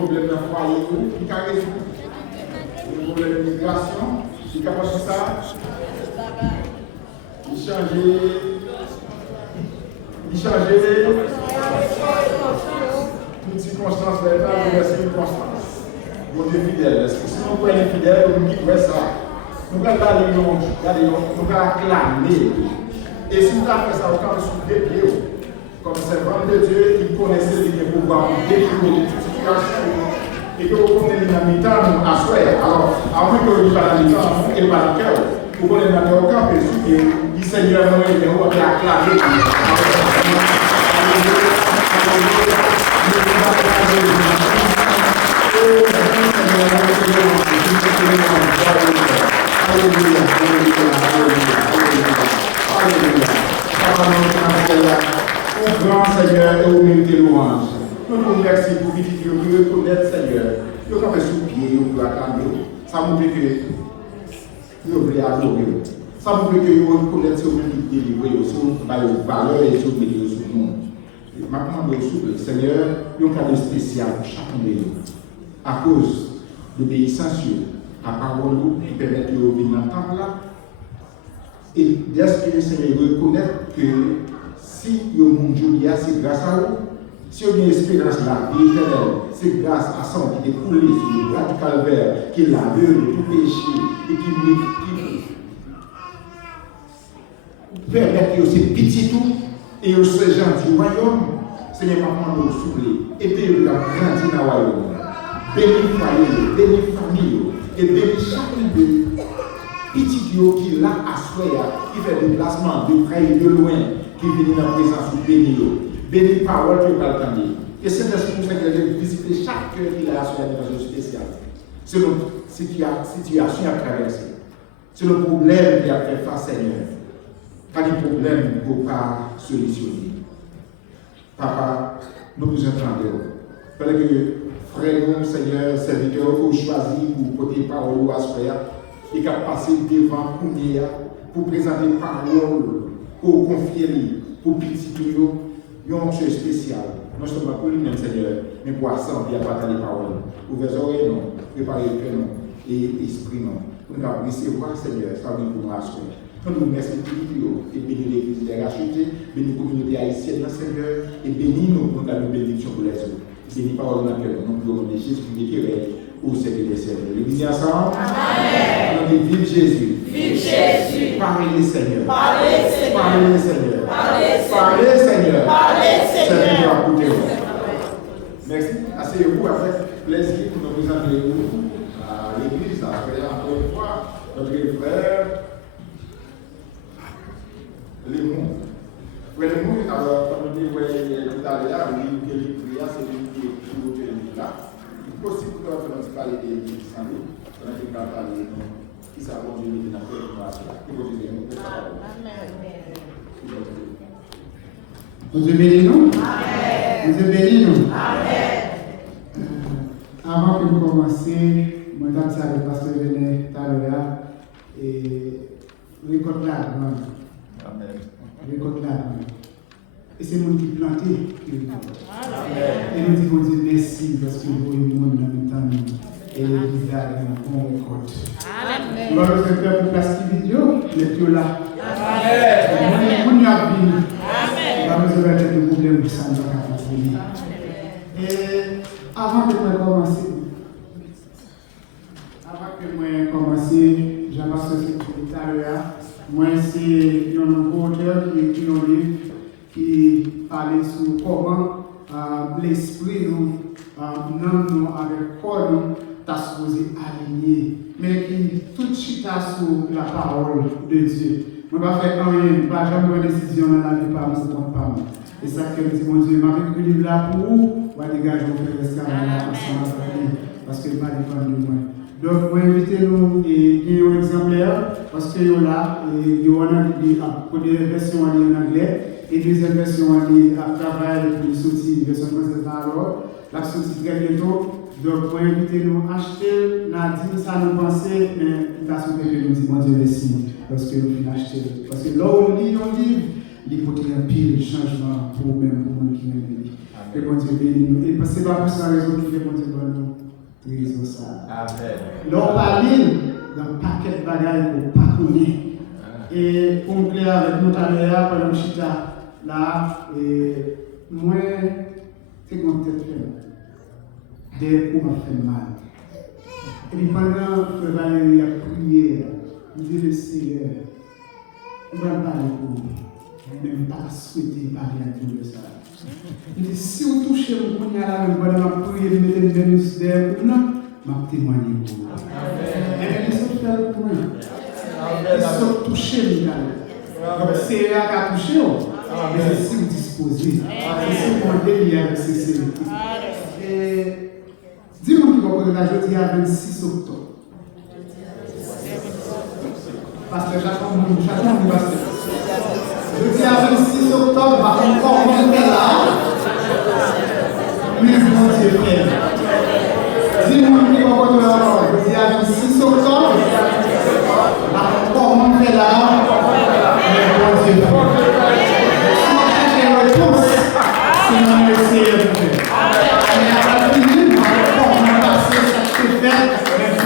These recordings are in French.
problèmes dans le foyer, qui a résoudre. Les problèmes d'immigration, qui a capable de ça. Il change toute circonstance, mais pas de circonstance. Bon Dieu fidèle. Si nous pouvons être fidèles, nous disons ça. Nous allons aller nous allons acclamer. Et si nous avons fait ça, nous allons sous des pieds. Comme servant de Dieu, qui connaissait les pouvoirs détruire toute situation. Et que vous connaissez la mi-temps à soi. Alors, avant que vous parliez la mi-temps, vous ne pas le cœur. Vous connaissez la mi-temps au camp, et du Seigneur, nous allons acclamer. Grand Seigneur et au milieu de louange. Nous vous remercions pour que vous reconnaissez Seigneur. Nous avons sous pied, nous pouvons acclamer. Ça nous dit que nous voulons adorer. Ça nous dit que nous reconnaissons au milieu de délivrer, sur nos valeurs et sur nos monde. Maintenant, nous souhaitons, Seigneur, nous avons un cadeau spécial pour chacun de nous. À cause de l'obéissance à la parole qui permet de venir dans le temple là. Et d'espérer, Seigneur, reconnaître que si le monde Julia, c'est grâce à vous. Si on a une espérance de la vie éternelle, c'est grâce à son qui est coulé sur le bras du calvaire, qui est lavé de tout péché et qui permet que c'est petit tout et ces gens du royaume, Seigneur, maman nous souffler et puis nous avons grandi dans le royaume. Bénis foyer, bénis famille et bénis chacun de petits qui là à soi, qui fait des déplacements de près et de loin, qui viennent dans la présence de bénis. Bénis parole que vous entendez. Et c'est l'esprit de visiter chaque cœur qui a à soi dans une spéciale. C'est notre situation à traverser. C'est le problème qui a fait face, Seigneur. Pas de problème pour ne pas solutionner. Papa, nous vous entendons. Fallait que frère, Seigneur, serviteur, vous choisi pour porter parole à soi et qu'à passer devant pour présenter parole, pour confier, pour petit un chose spécial, non seulement pour lui-même, Seigneur, mais pour assembler à partager les paroles. Ouvrez les oreilles, non, préparez le cœur, non, et esprit, non. Pour nous recevoir, Seigneur, ça veut pour nous assurer. Nous nous remercions pour nous et bénis l'église des rachetés, bénis la communauté haïtienne, Seigneur, et bénis-nous pour nous bénédiction pour les autres. Bénis parole dans le cœur, nous nous de Jésus qui est au service des serviteurs. L'église ensemble. Amen. Vive Jésus. Vive Jésus. Parlez, Seigneur. Parlez, Seigneur. Parlez, Seigneur. Parlez, Seigneur. Parlez, Seigneur. Merci. Asseyez-vous avec plaisir pour nous présenter à l'église, après encore une fois, notre frère Lémon. Frère Lémon, alors, comme on dit tout à l'heure, oui, que les prières, c'est lui qui est toujours là. Il est possible que nous parler de l'église sans nous, on a dit parler de qui savons Dieu dans la préoccupation. Qui vous dit, Vous bénissez nous? Amen. Vous bénissez nous? Amen. Avant que nous commencions, moi, je vais le pasteur René tout à l'heure et récolte là. Amen. Récolte là. Et c'est mon qui planté qui récolte. Amen. Et nous disons Dieu merci parce que vous avez le monde dans le temps et l'église là est en bon récolte. Amen. Nous allons faire pour place vidéo, les pieds là. Amen. Mon Dieu a béni. Nous avons des problèmes pour ça, nous avons continué. Et avant que moi commencer, j'ai passé tout à l'heure. Moi, c'est un auteur qui écrit un livre qui parlait sur comment l'esprit nous, avec quoi nous, t'a supposé aligner, mais qui tout de suite a sur la parole de Dieu. Je ne vais pas faire rien, je ne vais pas jamais prendre une décision dans la vie, pas me trompe pas. Et ça que je dis, mon Dieu, je vais écrire le livre là pour vous, je vais dégager mon frère escalade parce qu'il ne va pas dépendre de moi. Donc, je vais inviter nous et un exemplaire, parce que là, il y a une version en anglais, et deuxième version en travail pour sortir, version française alors, la sortie très bientôt. Donc, pour inviter nous à acheter, Nadine, ça nous pensait, mais il va se faire que nous disons, mon Dieu, merci, parce que nous finissons acheter. Parce que là où on lit nos livres, l'hypothèse un pile de changement pour même pour nous qui aiment. Que bon Dieu bénisse nous. Et c'est pas pour ça raison qui fait bon Dieu bonne nous. Raison ça. L'on parle d'un paquet de bagages pour pas connaître. Et pour me clair avec nous tout à l'heure, pendant chita là, et moi, c'est qu'on tête fait. Des coups m'a fait mal. Et puis pendant que Valérie a prié, il dit le Seigneur, on va parler pour vous. Même pas souhaiter parler à Dieu de ça. Il dit, si vous touchez mon cognac là, vous allez prier, vous mettez une Vénus derrière vous, non, je vais témoigner pour vous. Et ils sont fait le point. Ils sont touchés, donc c'est là qui a touché, mais c'est si vous disposez. C'est si vous demandez avec ces sérénités. Dis-moi qui va poser la jeudi à 26 octobre. Parce que chacun nous va se faire. Jeudi à 26 octobre, va encore revenir là. Mais bon Dieu fait. Dis-moi qui va poser la parole. Jeudi à 26 octobre, va encore revenir là. Mais bon Dieu fait. Si on cherche une réponse, c'est dans le Seigneur de Dieu. Mais à la fin, mais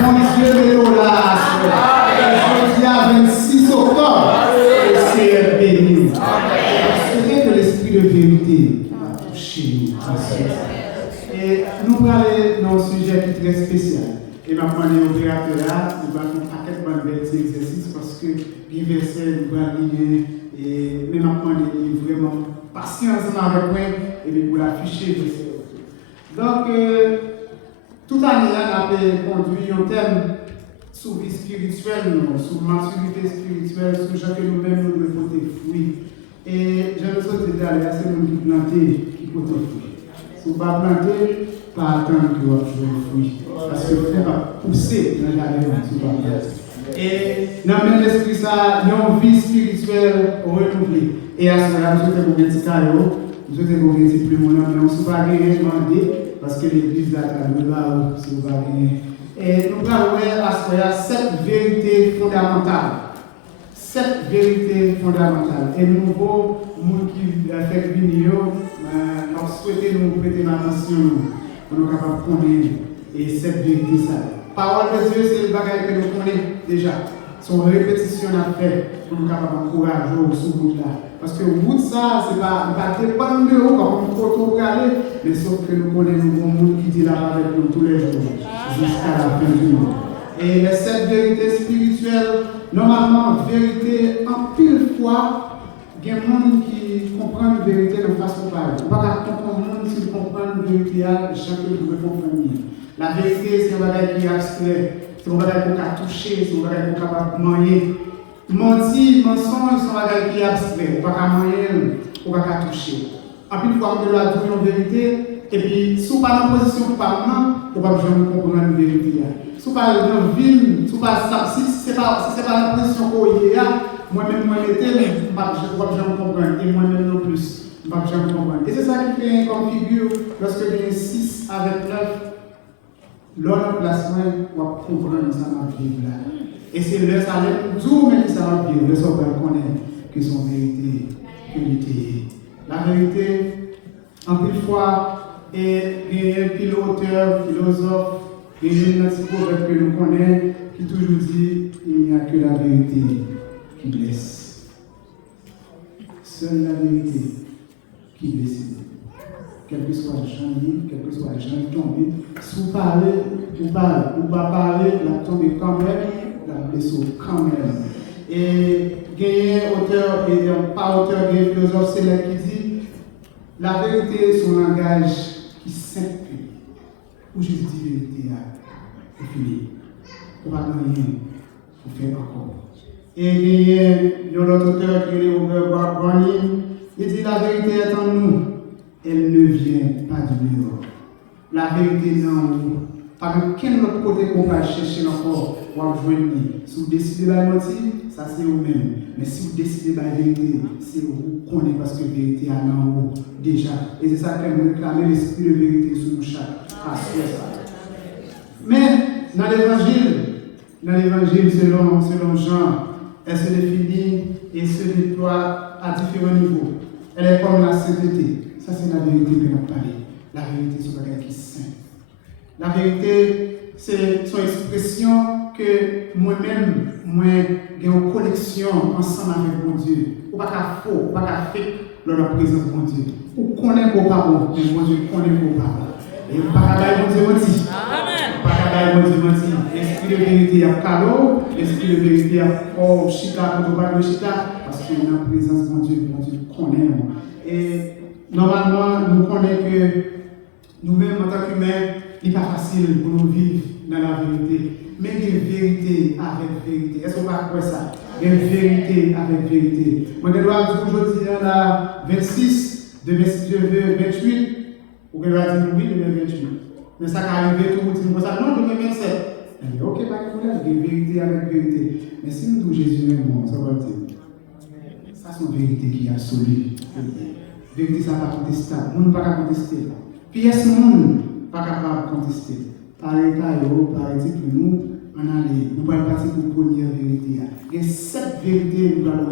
bon Dieu de là, jeudi à 26 octobre, c'est béni. C'est que l'esprit de vérité a touché nous. Et nous parlons d'un sujet qui est très spécial. Et maintenant, les opérateurs là, nous allons faire un paquet de exercices parce que les versets nous allons lire et même maintenant, il est vraiment patient avec moi et puis pour l'afficher. Donc, toute année, on a conduit un thème sur vie spirituelle, sur maturité spirituelle, sur ce que nous-mêmes nous devons porter fruit. Et je me suis dit d'aller à nous qui planter, qui portent fruit. Si vous ne pas planter, pas attendre que vous ayez fruit. Parce que vous va pousser dans le jardin si vous ne pas planter. Et dans le même esprit, ça, il y a une vie spirituelle renouvelée. Et à ce moment-là, nous souhaitons que vous ayez caillou, nous souhaitons que vous ayez plus mon nom, mais on ne se pas demander. Parce que l'église là, nous là, si vous avez. Et nous allons voir 7 vérités fondamentales. 7 vérités fondamentales. Et nous, nous qui fait vidéo, nous souhaitons nous prêter attention pour nous capables de connaître et 7 vérités. Parole de Dieu, c'est le bagage que nous connaissons déjà. Son répétition à faire pour nous capables d'encourager au sous-bout là. Parce que au bout de ça, ce n'est pas dépendre de nous, comme on peut tout regarder, mais sauf que nous connaissons un monde qui dit là avec nous tous les jours, jusqu'à la fin du monde. Et les 7 vérités spirituelles, normalement, vérité, en pile fois, il y a des gens qui comprennent la vérité de façon pareille. On ne peut pas comprendre le monde s'ils comprennent la vérité, chacun peut comprendre. La vérité, c'est un bagage qui est abstrait, c'est un bagage qu'on peut toucher, c'est un bagage qu'on est capable de manier. Mentir, mensonge, c'est un bagage qui est abstrait, on ne peut pas manier, on ne peut pas toucher. En plus, il faut que la vérité, et puis, si on n'est pas dans la position de parlement, on ne peut pas comprendre la vérité. Si on n'est pas dans la ville, si ce n'est pas la position qu'on y a, moi-même, moi, je ne peux pas comprendre, et moi-même non plus, je ne peux pas comprendre. Et c'est ça qui fait comme figure, lorsque il y a 6 avec 9, l'autre placement, on va comprendre ça dans la vie. Et c'est le salaire, tout le monde qui ça va vivre, le soir qu'on connaît que son vérité, la vérité, en plus fois, il y a un piloteur, philosophe, et il y a un proverbe que nous connaissons qui toujours dit il n'y a que la vérité qui blesse. Seule la vérité qui blesse. Quel que soit le champ libre, quel que soit le champ tombé, si vous parlez, vous ne pas parler, la tombe quand même, la blessure quand même. Et il y a un auteur, et pas auteur, il y a un philosophe célèbre qui dit la vérité est son langage qui s'imprime. Ou juste dire vérité, c'est fini. On ne va pas rien, on fait encore. Et il y a un autre auteur qui est Robert Browning, il dit la vérité est en nous. Elle ne vient pas du dehors. La vérité est en nous. Par quel autre côté qu'on va chercher encore pour joindre. Si vous décidez de la mentir, ça c'est vous-même. Mais si vous décidez de la vérité, c'est vous connaissez parce que la vérité est en vous déjà. Et c'est ça que nous réclamons l'esprit de vérité sur nous chaque. Mais dans l'évangile selon Jean, elle se définit et se déploie à différents niveaux. Elle est comme la sainteté. Ça, c'est la vérité que nous parlons. La vérité, c'est ce qui est saint. La vérité, c'est son expression que moi-même, j'ai une connexion ensemble avec mon Dieu. Ou pas qu'à faux, ou pas qu'à fake dans la présence de mon Dieu. Ou connaît vos parents, mais mon Dieu connaît vos parents. Et vous ne pouvez pas mon Dieu mentir. Vous ne pouvez pas mon Dieu mentir. L'esprit de vérité a calot, l'esprit de vérité a oh, chita, quand on parle de chita, parce que dans la présence de mon Dieu connaît. Et normalement, nous connaissons que nous-mêmes, en tant qu'humains, il n'est pas facile pour nous vivre dans la vérité. Mais il y a une vérité avec vérité. Est-ce qu'on va croire ça? Il y a une vérité avec vérité. Moi, je dois dire aujourd'hui, dans la 26, de 28, ou que je dois dire oui, de 28. Mais ça qui arrive, tout le monde dit ça, non, de 27. Elle dit, ok, pas de problème, il y a une vérité avec vérité. Mais si nous disons Jésus même, ça va dire. Ça, c'est une vérité qui est absolue. Vérité, ça n'est pas contestable. On ne peut pas contester. Puis, est-ce que nous pas capable de contester? Pareil, pareil, pour nous, on allait, nous allons passer pour la première vérité. Il y a 7 vérités nous allons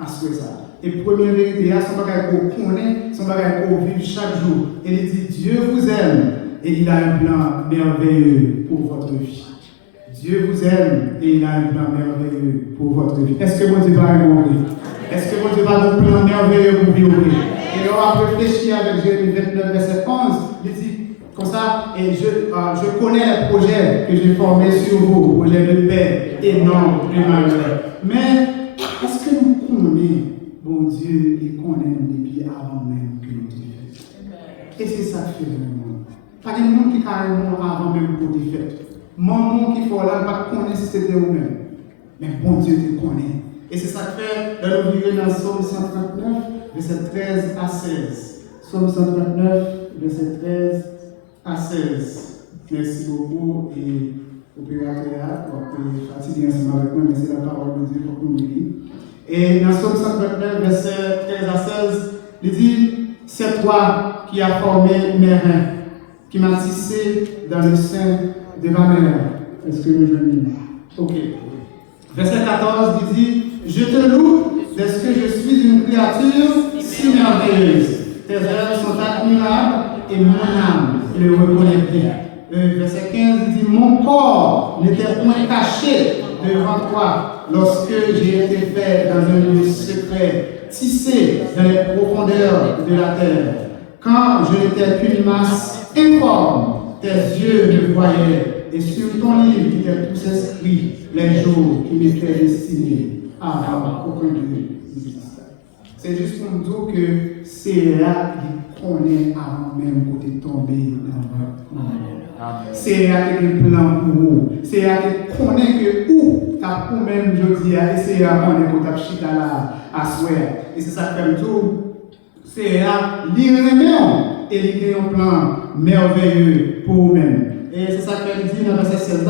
assurer ça. Et la première vérité, c'est un bagage qu'on connaît, c'est un bagage qu'on vit chaque jour. Et il dit, Dieu vous aime et il a un plan merveilleux pour votre vie. Dieu vous aime et il a un plan merveilleux pour votre vie. Est-ce que mon Dieu va répondre? Est-ce que mon Dieu va un plan merveilleux pour vivre? Et on va réfléchir avec Jérémie 29, verset 11. Il dit comme ça, et je connais les projets que j'ai formés sur vous, projets de paix et non de malheur. Mais est-ce que nous connaissons, bon Dieu, il connaît nous depuis avant même que nous défaisions? Et c'est ça qui fait vraiment. Pas de monde qui carrément avant même pour défaire. Maman qui faut là, pas connaître si c'était vous-même. Mais bon Dieu te connaît. Et c'est ça qui fait, dans le livre dans Psaume 139, verset 13 à 16. Psaume 139, verset 13 à 16. Merci beaucoup et opérateur, pour fatiguer ensemble avec moi, mais c'est la parole de Dieu pour nous lire. Et dans Psaume 139, verset 13 à 16, il dit, c'est toi qui as formé mes reins, qui m'as tissé dans le sein de ma mère. Est-ce que nous jouons? Ok. Verset 14, il dit, je te loue parce que je suis une créature si merveilleuse. Tes œuvres sont admirables et mon âme le reconnaît bien. Verset 15, il dit, mon corps n'était point caché devant toi lorsque j'ai été fait dans un lieu secret, tissé dans les profondeurs de la terre. Quand je n'étais qu'une masse informe, tes yeux me voyaient, et sur ton livre qui était tous inscrits les jours qui m'étaient destinés avant aucun d'eux. C'est juste pour nous dire que c'est là qu'on est avant même qu'on est tombé dans votre monde. C'est là qu'il y a un plan pour vous. C'est là qu'on connaît que où tu as pour même, je dis, c'est là qu'on est pour ta chita là à souhait. Et c'est ça que fait tout. C'est là, l'irrémédiable et il y a un plan merveilleux pour vous-même. Et c'est ça qu'elle dit dans le verset 16.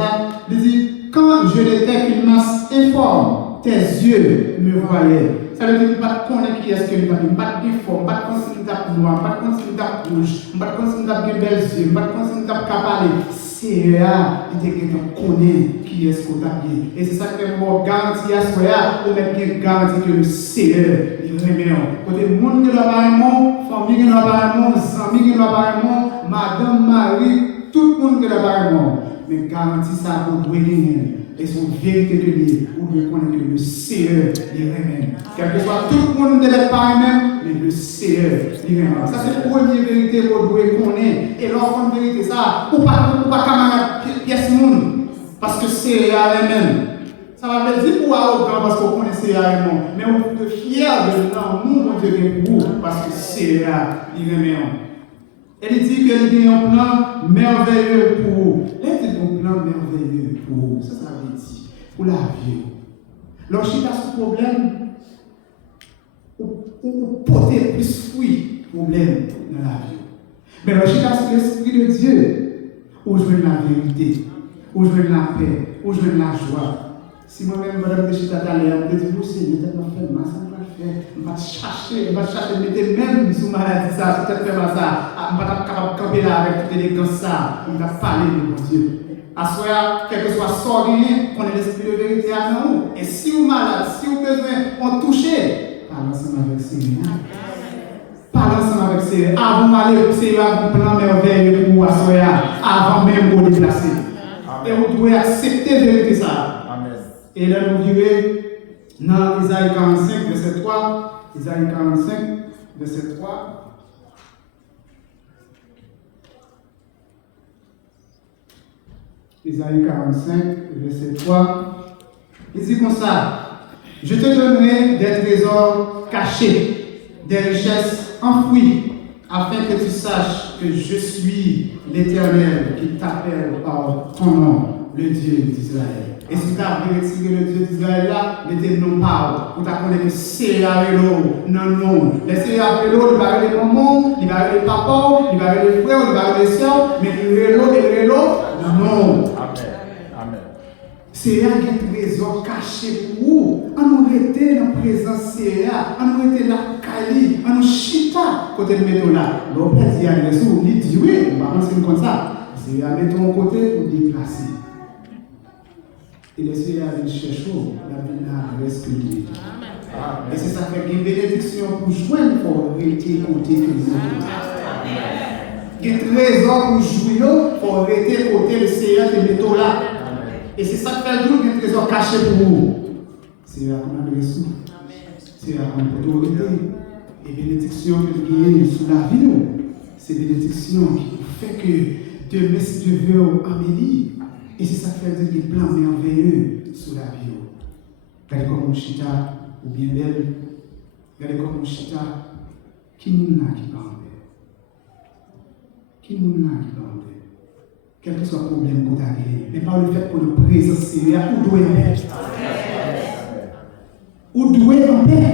Il dit, quand je n'étais qu'une masse informe, tes yeux me voyaient. Ça veut dire pas connaître qui est-ce que nous avons, pas de forme, pas de consigne d'ap noir, pas de consigne d'ap rouge, pas de consigne d'ap de belles yeux, pas de consigne d'ap capalé. C'est là que tu connais qui est-ce qu'on a bien. Et c'est ça que je garantis à soi, ou même qui garantit que le Seigneur est vraiment. Côté monde qui n'a pas un mot, famille qui n'a pas un mot, amis qui n'a pas un mot, madame, Marie, tout le monde qui n'a pas un mot. Mais garantis ça pour doit gagner. Et son vérité de lui, ou bien connaître que le Seigneur est vraiment. Quel que soit tout le monde ne l'est pas même, mais le Seigneur est vraiment. Ça c'est la première vérité qu'on doit connaître. Et l'autre vérité, ça, ou pas camarade pièce monde, parce que c'est elle-même. Ça va me dire pour arrogant parce qu'on connaît c'est elle-même. Mais on peut être fier de l'amour de Dieu pour vous, parce que c'est elle-même. Elle dit qu'il y a un plan merveilleux pour vous. Elle dit un plan merveilleux pour vous. Ça veut dire pour la vie. Lorsqu'il y a ce problème, ou porter plus fruit problème dans la vie. Mais lorsqu'il y a l'Esprit de Dieu, où je veux la vérité, où je veux la paix, où je veux la joie. Si moi-même, madame de Chita Talia, je dis, vous savez, je vais faire mal, ça va faire, je vais chercher, mettez même sous maladie, ça, peut-être faire ça, je ne vais pas capable de camper là avec toute élégance, ça, on va parler de mon Dieu. À soi, quel que soit sort qu'on ait l'esprit de vérité à nous. Et si vous êtes malade, si vous avez besoin, on touche. Parlez ensemble avec Seigneur. Parlez ensemble avec Seigneur. Avant d'aller, Seigneur a un plan merveilleux pour vous, avant même de vous déplacer. Et vous devez accepter de vérité ça. Amen. Et là, nous dirons dans Isaïe 45, verset 3. Isaïe 45, verset 3. Isaïe 45, verset 3. Il dit comme ça: je te donnerai des trésors cachés, des richesses enfouies, afin que tu saches que je suis l'Éternel qui t'appelle par ton nom, le Dieu d'Israël. Et si tu as retiré le Dieu d'Israël là, mettez non pas pour t'accommoder que c'est à vélo. Non, non. Laissez à vélo, il va aller les mamans, il va aller les papas, il va aller les frères, il va aller les soeurs, mais le vélo, non. Amen. C'est un trésor caché pour vous. On nous était dans la présence de on nous était là, Kali, on nous chita côté de métro là. L'homme dit à Jésus, il dit oui, on va penser comme ça. C'est à mettre mon côté pour déplacer. Et les Seigneur vient chercher la vie à respecter. Et c'est ça fait une bénédiction pour joindre pour arrêter côté que nous avons. Il y a trésor pour jouir pour arrêter côté le Seigneur de métaux là. Et c'est ça qui fait tout un trésor caché pour vous. C'est à qu'on a le ressources. C'est à qu'on a l'autorité. Et bénédiction que vous gagnez sous la vie. C'est bénédiction qui fait que demain, si Dieu veut, amélie. Et c'est ça qui fait des plans merveilleux sous la vie. Regardez comme mon chita, ou bien belle. Regardez comme mon chita, qui nous n'a qui parle. Qui nous n'a qui parle. Quel que soit le problème qu'on a gagné, mais par le fait qu'on nous présente Seigneur, où doit en paix. Où doit en paix.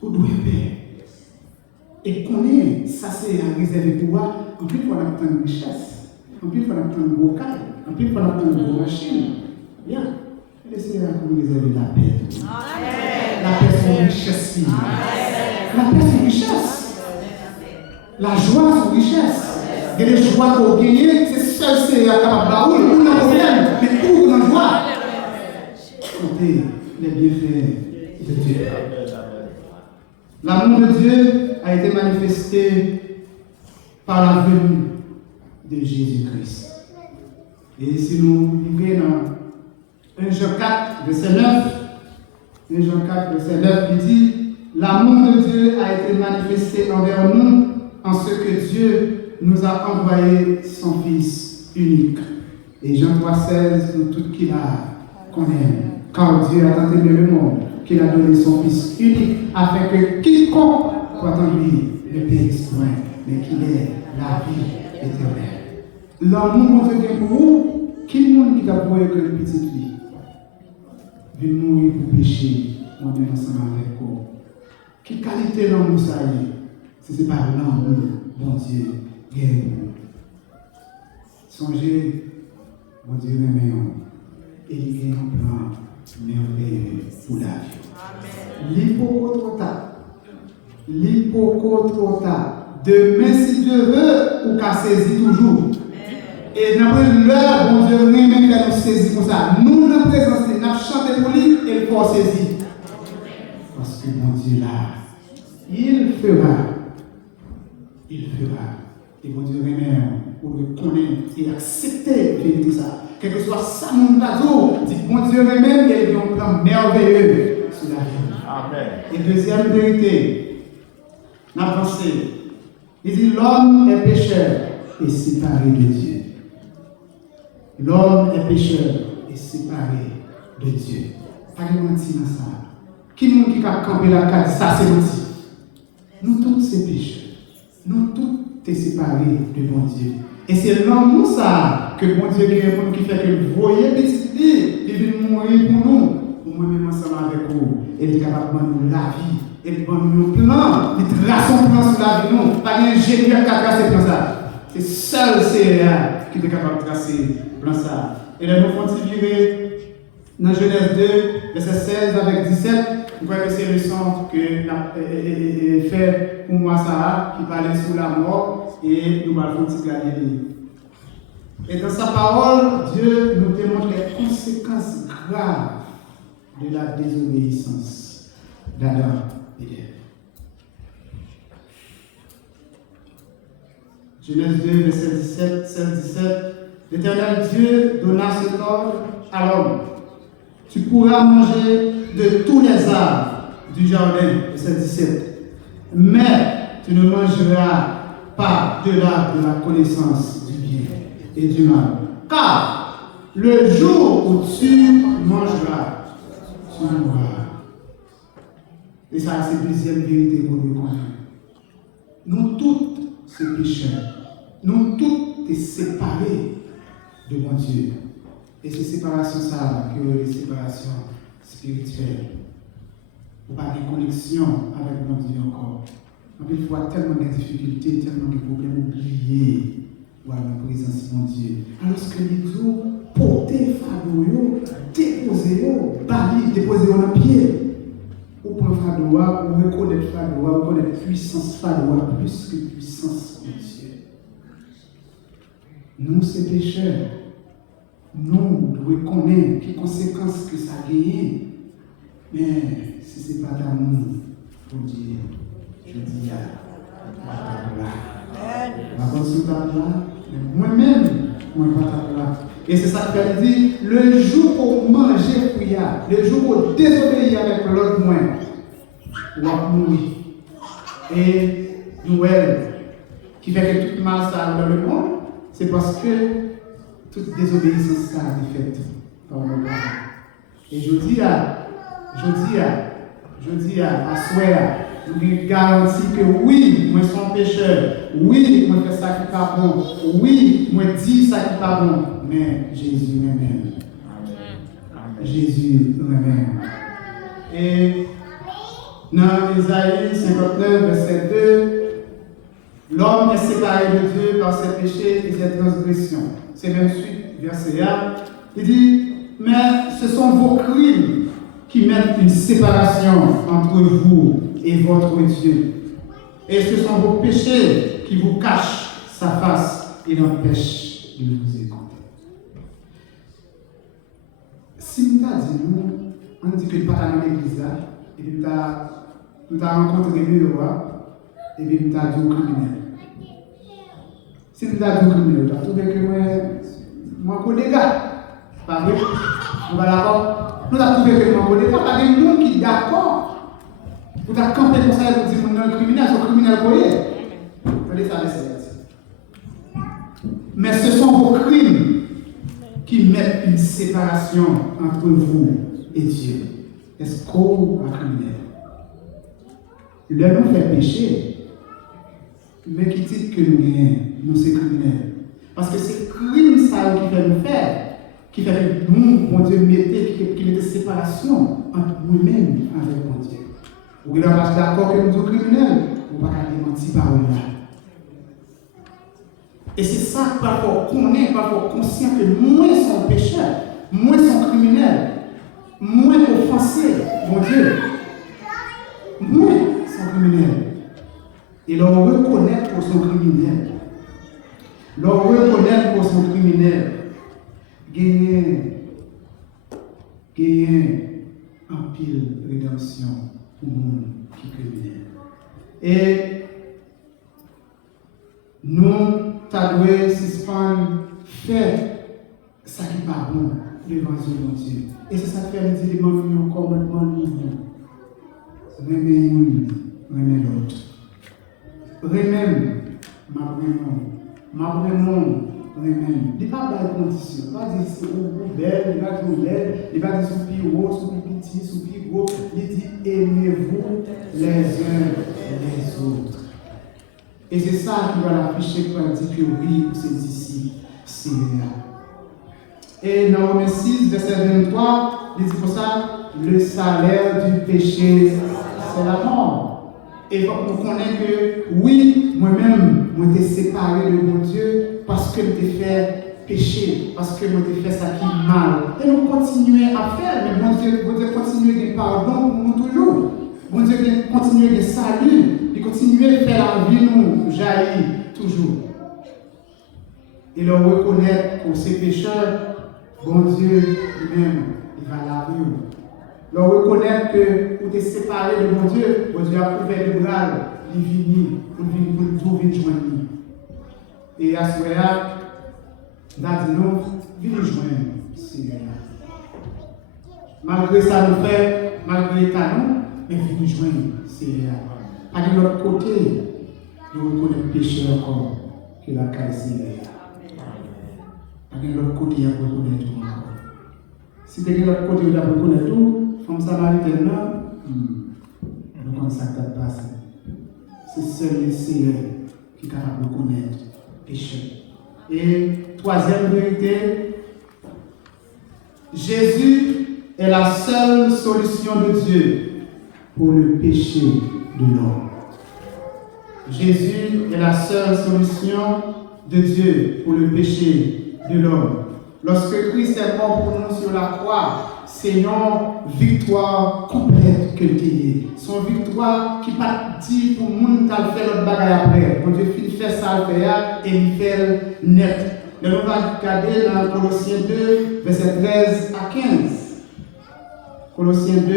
Où doit en paix. Et qu'on est, ça c'est réservé pour moi, en plus on a une richesse. En plus, il faut apprendre un beau cadre. En plus, il faut apprendre une bonne machine. Bien. Laissez nous réserver la paix. La paix, c'est une richesse. La paix, c'est une richesse. La joie, c'est une richesse. Et les joies qu'on gagne, c'est seul, c'est capable de ou dans le problème, mais où dans la joie. Comptez les bienfaits de Dieu. L'amour de Dieu a été manifesté par la venue de Jésus-Christ. Et si nous vivons dans 1 Jean 4, verset 9, 1 Jean 4, verset 9, il dit: l'amour de Dieu a été manifesté envers nous en ce que Dieu nous a envoyé son Fils unique. Et Jean 3, 16, nous tout qu'il a qu'on aime. Car Dieu a tant aimé le monde qu'il a donné son Fils unique afin que quiconque croit en lui ne périsse point, mais qu'il ait la vie éternelle. L'amour de Dieu pour vous, qui est le monde qui t'a prouvé que le petit lui vient mourir pour pécher, on est ensemble avec vous. Quelle qualité l'amour ça y est? Si ce n'est pas l'amour, bon Dieu, guéris vous. Songez, bon Dieu, aimez-vous. Et il y a un plan merveilleux pour la vie. L'hypocotrota. Demain, si Dieu veut, ou qu'à saisir toujours. Et dans l'heure, bon Dieu, même qu'elle nous saisit comme ça. Nous, nous présence, nous chantons pour lui et le corps saisi. Parce que mon Dieu là, il fera. Et mon Dieu, pour le connaître et accepter de ça. Quel que soit ça, mon cadeau, dit mon Dieu, il y a un plan merveilleux sur la vie. Amen. Et deuxième vérité, la pensée. Il dit l'homme est pécheur et séparé de Dieu. L'homme est pécheur et séparé de Dieu. Pas de mentir dans ça. Qui nous qui a campé la carte, ça c'est menti. Nous tous c'est pécheurs. Nous tous sommes séparés de bon Dieu. Et c'est l'amour ça que bon Dieu qui fait que vous voyez petit vie, il vient mourir pour nous. Pour moi-même ensemble avec vous. Et il est capable de nous la vie. Et il nous plan. Il trace son plan sur la vie. Non, pas un ingénieur qui a tracé plan ça. C'est seul CEA qui est capable de tracer plan ça. Et là, nous continuons dans Genèse 2, verset 16 avec 17. Vous voyez que c'est le son que fait pour moi, Sarah, qui parlait sur la mort. Et nous allons regarder. Et dans sa parole, Dieu nous démontre les conséquences graves de la désobéissance d'Adam et d'Ève. Genèse 2, verset 17, 16-17. L'Éternel Dieu donna cet ordre à l'homme. Tu pourras manger de tous les arbres du jardin, verset 17. Mais tu ne mangeras pas de l'arbre de la connaissance du bien et du mal. Car le jour où tu mangeras, tu mourras. Et ça, c'est la deuxième vérité pour nous connaître. Nous tous, ces pécheurs, nous tous, t'es séparés de mon Dieu. Et ces séparations, ça, que les séparations spirituelles. Ou pas de connexion avec mon Dieu encore. Il faut tellement de difficultés, tellement de problèmes oubliés ou à la présence de mon Dieu. Alors que les deux, porter fardeau, déposer dans le pied. Ou prendre fardeau, ou reconnaître fardeau, ou reconnaître puissance fardeau, plus que puissance de Dieu. Nous, ces pécheurs, nous devons connaître les conséquences que ça a gagné. Mais si ce n'est pas d'amour, il faut dire, je dis la bonne soutane là, moi-même, moi pas là. Et c'est ça qu'elle dit, le jour où manger prière, le jour où désobéir avec l'autre moi, on va mourir. Et Noël, qui fait que tout mal ça dans le monde, c'est parce que toute désobéissance ça a été faite par le Père. Et je dis à souhait, je garantis que oui, moi je suis un pécheur, oui, moi je fais ça qui n'est pas bon, oui, moi je dis ça qui n'est pas bon, mais Jésus m'aime. Jésus m'aime. Et dans Isaïe 59, verset 2, l'homme est séparé de Dieu par ses péchés et ses transgressions. C'est même suite, verset 1. Il dit, mais ce sont vos crimes qui mettent une séparation entre vous et votre Dieu. Et ce sont vos péchés qui vous cachent sa face et l'empêchent de vous écouter. Si nous avons dit, on dit que nous ne sommes pas dans l'église là, et puis nous avons rencontré le roi, et puis nous avons dit au criminel. Si nous avons dit au criminel, nous avons trouvé que moi, je suis pas vrai? On va d'accord? Nous avons trouvé que nous sommes des pas des gens qui sont d'accord. Vous avez campé comme ça et vous dites que nous sommes criminels, c'est un criminel collé. Regardez ça, laissez. Mais ce sont vos crimes qui mettent une séparation entre vous et Dieu. Est-ce qu'on va criminel? L'homme nous fait pécher, mais qui dit que nous sommes criminels. Parce que c'est crime ça qui fait nous faire. Qui fait que nous, mon Dieu, qui met des séparations entre nous-mêmes avec mon Dieu. Vous n'êtes pas d'accord que nous sommes criminels, vous ne pouvez pas mentir par là. Et c'est ça, parfois, qu'on est, parfois, conscient que moins sont pécheurs, moins sont criminels, moins offensés, mon Dieu. Moins sont criminels. Et l'on reconnaît pour son criminel. L'on reconnaît pour son criminel. Gagner en pile rédemption pour le monde qui est criminel. Et nous, t'adouer, suspendre, faire ça qui n'est pas bon devant Dieu. Et c'est ça que fait les éléments qui ont complètement nouveau. Remets l'autre. Remets ma vraiment. Il n'est pas dans les conditions. Il ne va pas dire c'est belle, il va dire laide, il va dire sous plus haut, sous plus petit, sous plus gros. Il dit aimez-vous les uns les autres. Et c'est ça qui va l'afficher quand il dit que oui, c'est ici, c'est là. Et dans Romains 6, verset 23, il dit pour ça, le salaire du péché, c'est la mort. Et donc, on connaît que oui, moi-même, moi été séparé de mon Dieu parce que je t'ai fait pécher, parce que je t'ai fait ça qui est mal. Et nous continuons à faire, mais mon Dieu continue de pardon pour nous toujours. Mon Dieu continue de salut, il continue de faire la vie nous jaillir toujours. et leur reconnaître que ces pécheurs, bon Dieu lui-même, il va laver. Leur reconnaître que pour te séparer de mon Dieu a ouvert le bras, il vient pour tout joindre. Et à ce moment-là, nous avons dit nous joindre, Seigneur. Malgré ça, nous faisons, malgré l'état, mais nous joindre, Seigneur. À de l'autre côté, nous reconnaissons le péché encore que la caisse est. À de l'autre côté, il y a reconnaître tout encore. Si de l'autre côté, il y a reconnaître tout, comme ça, Samaritaine, nous comme ça qui passe. C'est seul le Seigneur qui est capable de reconnaître le péché. Et troisième vérité, Jésus est la seule solution de Dieu pour le péché de l'homme. Jésus est la seule solution de Dieu pour le péché de l'homme. Lorsque Christ est mort pour nous sur la croix, c'est une victoire complète que tu as. Son victoire qui pas dit pour le monde qui a fait l'autre bagaille après. Quand Dieu fait ça, et il fait net. Nous allons regarder dans Colossiens 2, verset 13 à 15. Colossiens 2,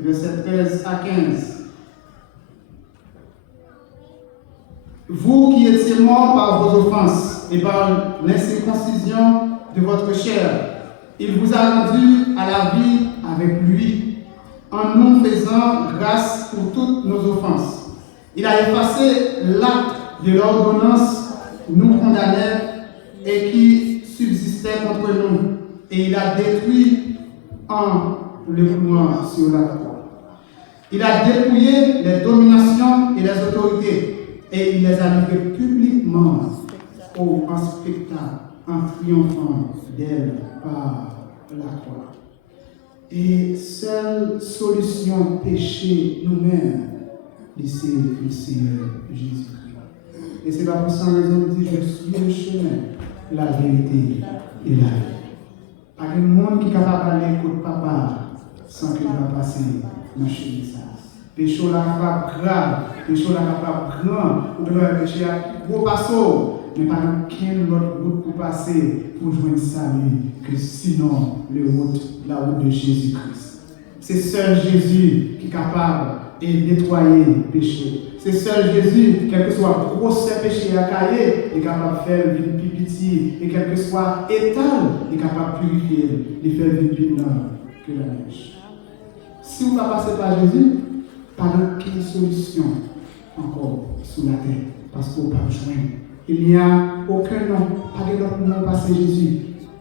verset 13 à 15. Vous qui étiez morts par vos offenses et par l'incirconcision de votre chair, il vous a rendu à la vie avec lui, en nous faisant grâce pour toutes nos offenses. Il a effacé l'acte de l'ordonnance nous condamnait et qui subsistait contre nous, et il a détruit en le clouant sur la croix. Il a dépouillé les dominations et les autorités, et il les a livrées publiquement en spectacle, en triomphant d'elle par la croix. Et seule solution péché nous-mêmes, c'est le Seigneur Jésus-Christ. Et c'est pas pour ça que nous disons, je suis le chemin, la vérité et la vie. Pas de monde qui est capable d'aller écouter papa sans qu'il va passer dans le chemin. Péché là capable grave, péché là capable grand, ou bien le péché à gros passeau, mais pas aucune autre route pour passer pour joindre salut que sinon la route de Jésus-Christ. C'est seul Jésus qui est capable de nettoyer le péché. C'est seul Jésus, quel que soit le gros péché à cahier, est capable de faire une vie pitié, et quel que soit l'étal, est capable de purifier, de faire une vie plus blanche que la neige. Si vous ne passez par Jésus, pas aucune solution encore sous la terre, parce qu'on ne peut pas joindre. Il n'y a aucun nom, pas de l'autre nom passé Jésus,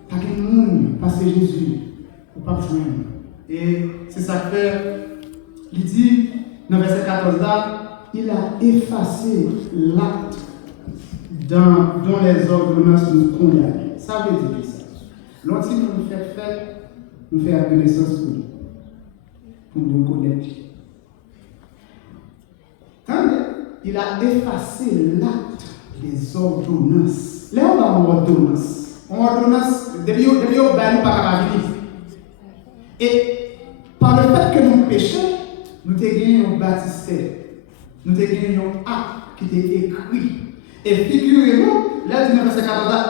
pas de monde passé Jésus, on ne peut pas joindre. Et c'est ça que fait, il dit dans verset 14 là, il a effacé l'acte dont les ordonnances nous condamnent. Ça veut dire ça. Lorsque nous fait fête, nous fait la connaissance pour nous connaître. Il a effacé l'acte des ordonnances. Là, on va en ordonnance. En ordonnance, depuis on va nous pas vivre. Et par le fait que nous péchons, nous avons gagné un baptistère. Nous avons gagné un acte qui était écrit. Et figurez-vous, là,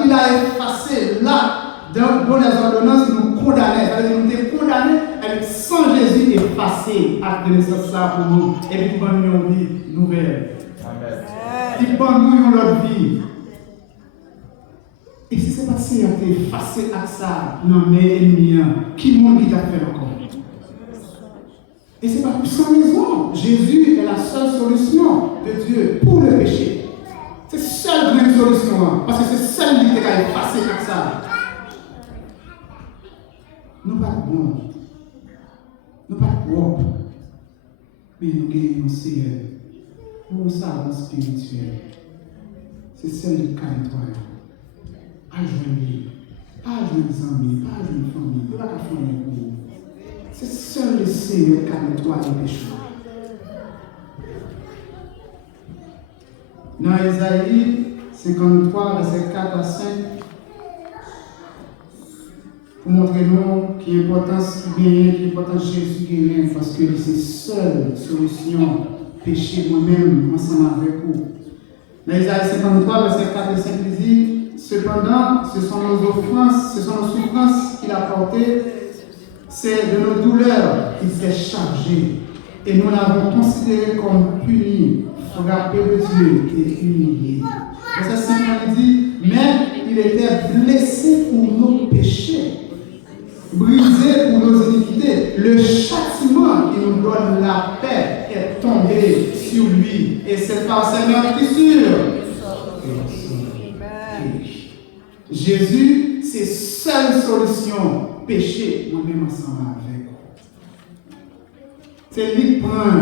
il a effacé l'acte dont les ordonnances nous condamnaient. C'est-à-dire que nous étions condamnés avec sans Jésus effacé acte de naissance pour nous. Et puis, nous avons une vie nouvelle. Il prend nous notre vie. Et si c'est passé à effacer à ça, non mais ennemi, qui monde qui t'a fait encore? Et c'est pas sans raison. Jésus est la seule solution de Dieu pour le péché. C'est la seule grande solution. Parce que c'est seul qui t'a effacé à ça. Nous pas bons. Nous pas propres. Mais nous gagnons Seigneur. Nous savons spirituel. C'est celle de calme-toi. Pas joindre, pas joindre amis, pas joindre famille, pas la famille. C'est seul le Seigneur qui calme-toi les péchés. Dans Isaïe 53, verset 4 à 5, pour montrer nous qui est importance qui est importance Jésus qui est parce que c'est seule solution. Péché moi-même, ensemble avec vous. Dans Isaïe 53, verset 4 et 5, il dit, cependant, ce sont nos offenses, ce sont nos souffrances qu'il a portées, c'est de nos douleurs qu'il s'est chargé. Et nous l'avons considéré comme puni, frappé de Dieu et humilié. Verset 5 dit, mais il était blessé pour nos péchés, brisé pour nos iniquités. Le châtiment qui nous donne la paix est tombé sur lui. Et c'est par sa meurtrissure. Jésus, c'est seule solution. Péché, moi-même ensemble avec. C'est lui qui prend.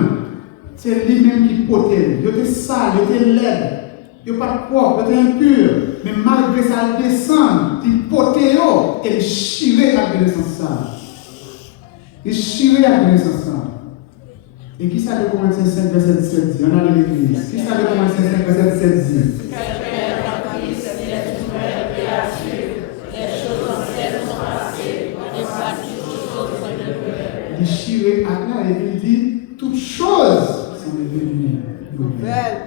C'est lui-même qui potel. Il était sale, il était laid. Il n'est pas propre, il était impur. Mais malgré ça, il descend, il potel et il chire à la connaissance. Il chire à la connaissance. Et qui ça de Corinthiens 5, verset 17 dit? On a de l'église. Qui ça de Corinthiens 5, verset 17 dit? Déchiré à là et il dit toutes choses sont devenues nouvelles.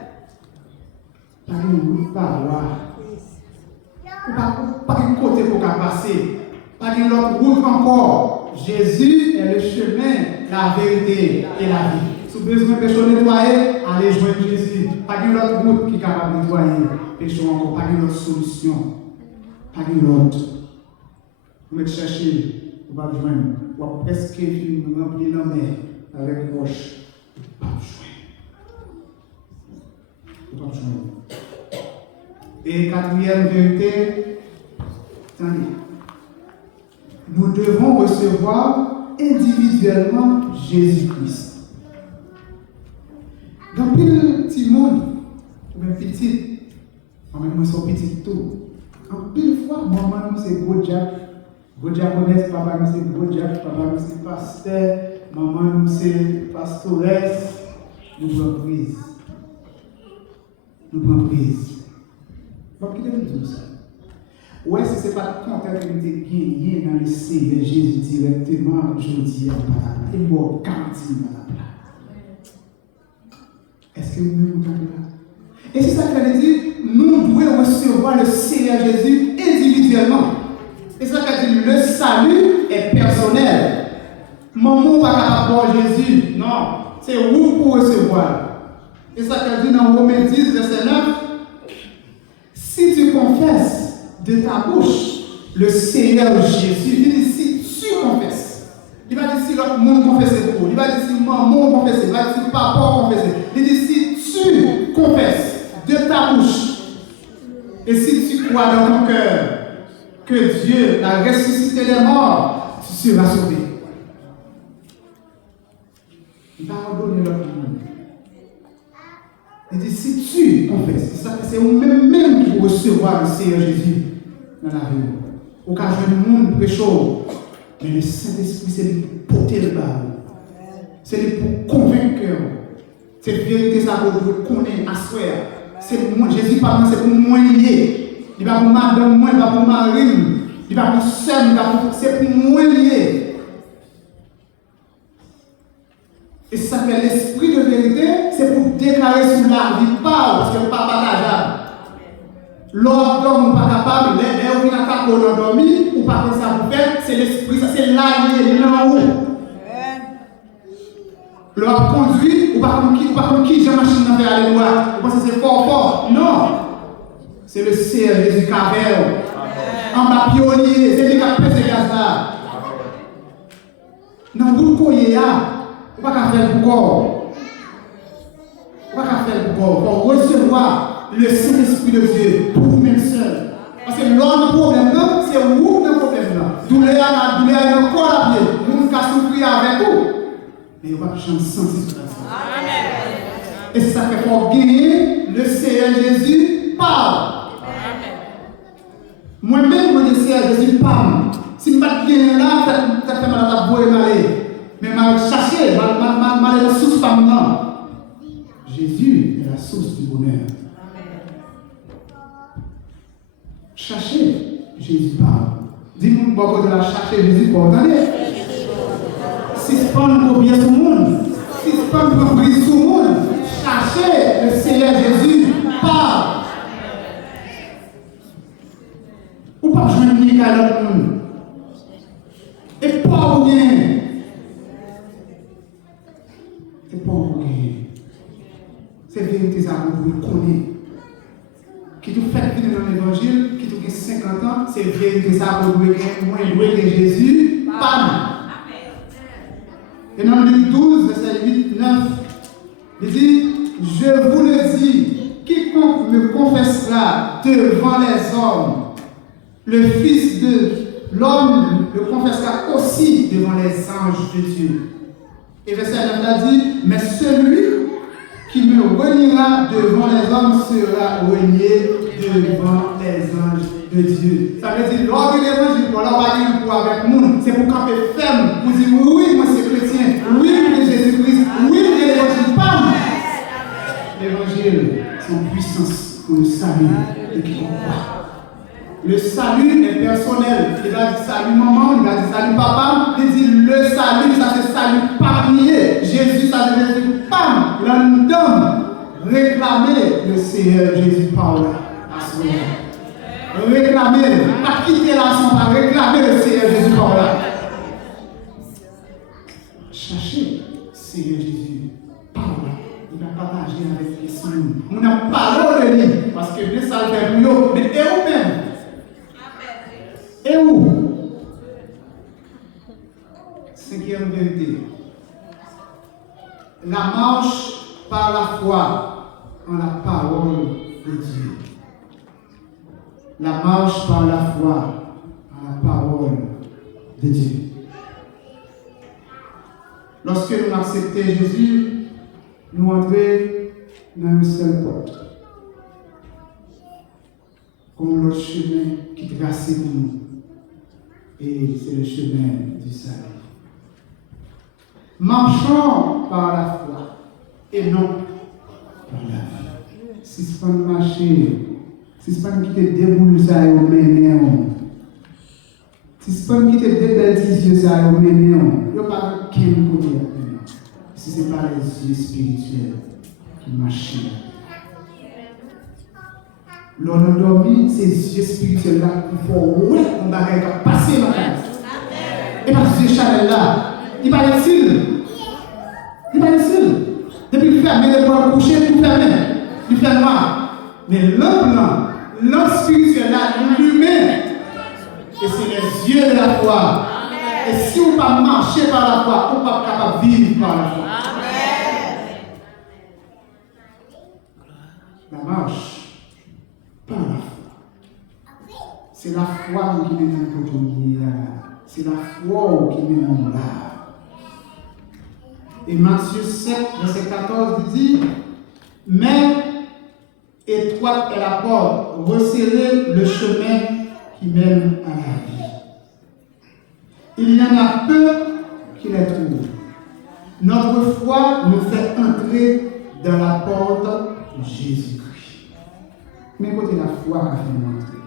Pas une paroi, pas un côté pour passer, pas une autre route encore. Jésus est le chemin, la vérité et la vie. Si vous avez besoin de péché nettoyer, allez joindre Jésus. Pas une autre route qui est capable de nettoyer péché encore, pas une autre solution, pas une autre. Vous mettez chercher. Vous ne pouvez pas joindre. Vous pouvez presque remplir la mer avec roche. Vous ne pouvez pas joindre. Et quatrième vérité, attendez. Nous devons recevoir individuellement Jésus-Christ. Dans le petit monde, ou même petit, moi je suis petit tout. En pile fois, maman, c'est gros Jack. Gros diaconesse, papa, c'est gros Jack, papa, c'est pasteur, maman, c'est pastoresse. Nous prenons prise. Nous prenons prise. Pourquoi qu'il est dit ça? Ouais, si ce n'est pas le contact que nous avons gagné dans le Seigneur Jésus directement, je dis à la et moi, garantie dans la place. Est-ce que vous me comprenez là? Et c'est ça qu'elle dit, nous devons recevoir le Seigneur Jésus individuellement. Et c'est ça qu'elle dit, le salut est personnel. Maman va pas voir Jésus. Non, c'est vous pour recevoir. Et c'est ça qu'elle dit dans Romains 10, verset 9. Si tu confesses de ta bouche le Seigneur Jésus, il dit si tu confesses. Il va dire si l'autre monde confesse pour. Il va dire si maman confesse. Il va dire si papa confesse. Il dit si tu confesses de ta bouche. Et si tu crois dans ton cœur que Dieu a ressuscité les morts, tu seras sauvé. Il va ordonner l'autre monde. Il dit si tu confesses, c'est vous-même qui recevoir le Seigneur Jésus dans la vie. Au cas où le monde prêchant, mais le Saint-Esprit, c'est lui pour porter le bas. C'est lui pour convaincre. Cette vérité, ça vous connaître à soi. C'est moi, Jésus parle, c'est pour moi lié. Il va pour madame, moi, il va pour mari, il va pour soeur, c'est pour moi lié. Et ça fait l'esprit de vérité, c'est pour déclarer sur la vie, parce que pas partageable. L'ordre d'homme n'est pas capable, les gens qui ont endormi, ou pas que ça vous fait, c'est l'esprit, ça c'est l'allié, il est en haut. L'ordre conduit, ou pas comme qui, j'ai machine à faire aller droite, ou pas c'est fort. Non. C'est le Seigneur Jésus Cavel. En bas pionnier, c'est lui qui a pesé les gaz là. Dans le bout de on ne peut pas faire pour corps. On ne peut pas faire pour corps. Pour recevoir le Saint-Esprit de Dieu pour vous-même seul. Parce que l'autre problème, c'est vous le problème. Douleur à encore à pied. Nous avons souffrir avec vous. Mais on va pas changer sans ça. Et c'est ça qu'il faut gagner. Le Seigneur Jésus parle. Moi-même, le Seigneur Jésus parle. Si je ne suis pas bien là, ça fait mal à ta boue et malé. Mais je vais chercher, je vais aller la source par moi. Jésus est la source du bonheur. Cherchez, Jésus parle. Dis-moi pourquoi de la chercher, Jésus parle. Attendez. Si ce n'est pas pour bien tout le monde, si ce n'est pas pour briser tout le monde, cherchez le Seigneur Jésus parle. vini qu'à l'autre monde. Et pas ou bien. C'est pas ou bien. C'est vérité ça que vous connaissez. Qui tout fait venir dans l'évangile, qui tout fait 50 ans, c'est vérité ça que vous connaissez. Que Jésus, pas. Et dans Luc 12, verset 8, 9, il dit, je vous le dis, quiconque me confessera devant les hommes, le Fils de l'homme le confessera aussi devant les anges de Dieu. Et verset 9 a dit, mais celui qui me reniera devant les hommes sera renié devant les anges de Dieu. Ça veut dire, lors de l'évangile, pour avoir pour avec nous, c'est pour camper ferme, pour dire oui, moi c'est chrétien, oui, c'est Jésus-Christ, oui, c'est l'évangile, pas l'évangile, son puissance pour le salut de qui on croit. Le salut est personnel. Il a dit salut maman, il a dit salut papa, il dit le salut, ça c'est salut particulier. Jésus, ça veut dire pam, l'homme, réclamer le Seigneur Jésus par là, à ce moment. Réclamer, pas quitter la son, pas réclamer le Seigneur Jésus par là. Chercher Seigneur Jésus par là. Il va partager avec les saints. On n'a pas parlé de lui, parce que les salles fait pour eux, mais et où même? Et où? Cinquième vérité. La marche par la foi en la parole de Dieu. La marche par la foi en la parole de Dieu. Lorsque nous acceptons Jésus, nous entrons dans une seule porte. Comme l'autre chemin qui trace pour nous. Et c'est le chemin du salut. Marchons par la foi et non par la vie. Si ce n'est pas marcher, si ce n'est pas quitter des boules, ça y est, si ce n'est pas quitter des belles yeux, ça y est, il n'y a pas qu'un côté. Si ce n'est pas les yeux spirituels qui marchent. L'on a dormi, ces yeux spirituels-là, il faut ouais, on va passer ma tête. Et pas ces chalets-là, il va être utile. Il va être utile. Depuis le fermé, le bras couché, tout fermé. Il fait noir. Mais l'homme spirituel-là, l'humain, et c'est les yeux de la foi. Et si on ne peut pas marcher par la foi, on ne peut pas capable de vivre par la foi. La marche. Par la foi. C'est la foi qui mène à aujourd'hui. C'est la foi qui mène à là. Et Matthieu 7, verset 14 dit, mais étroite est la porte, resserrez le chemin qui mène à la vie. Il y en a peu qui les trouvent. Notre foi nous fait entrer dans la porte de Jésus-Christ. Mais côté la foi a fait entrer.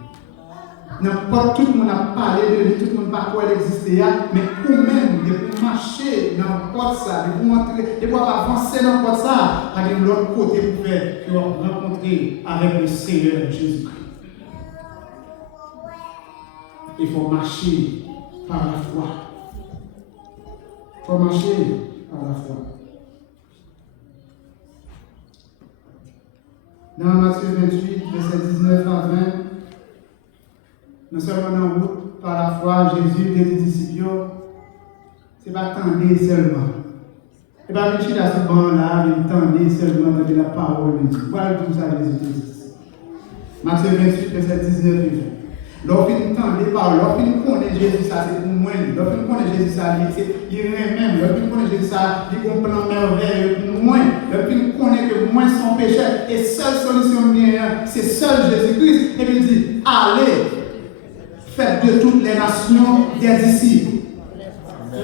N'importe tout le monde a parlé de lui, tout le monde pas quoi elle existait, mais vous-même, de vous marcher dans la porte ça, de vous entrer, de vous avancer dans la porte ça, avec l'autre côté pour faire que vous rencontrer avec le Seigneur Jésus-Christ. Il faut marcher par la foi. Il faut marcher par la foi. Dans Matthieu 28, verset 19 à 20, nous sommes en route par la foi, Jésus dit aux disciples, ce n'est pas tendre seulement. Ce n'est pas venir dans ce banc-là, mais tendre seulement de la parole de Dieu. Voilà tout ça, Jésus dit. Matthieu 28, verset 19 et 20. Lorsqu'il entend les paroles, lorsqu'il connaît Jésus, ça c'est pour moi. Lorsqu'il connaît Jésus, ça il est même. Lorsqu'il connaît Jésus, ça il comprend merveille pour moi. Lorsqu'il connaît que moi son péché et seule solution c'est seul Jésus-Christ. Et puis il dit, allez, faites de toutes les nations des disciples,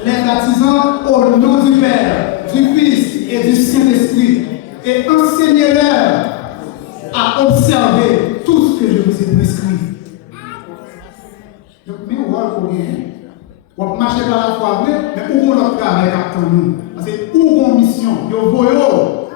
les baptisant au nom du Père, du Fils et du Saint-Esprit, et enseignez-leur à observer tout ce que je vous ai prescrit. Donc, mais on va le gagner. On va marcher par la foi, mais où on notre travail attend nous? Parce que où on mission? Yo voyo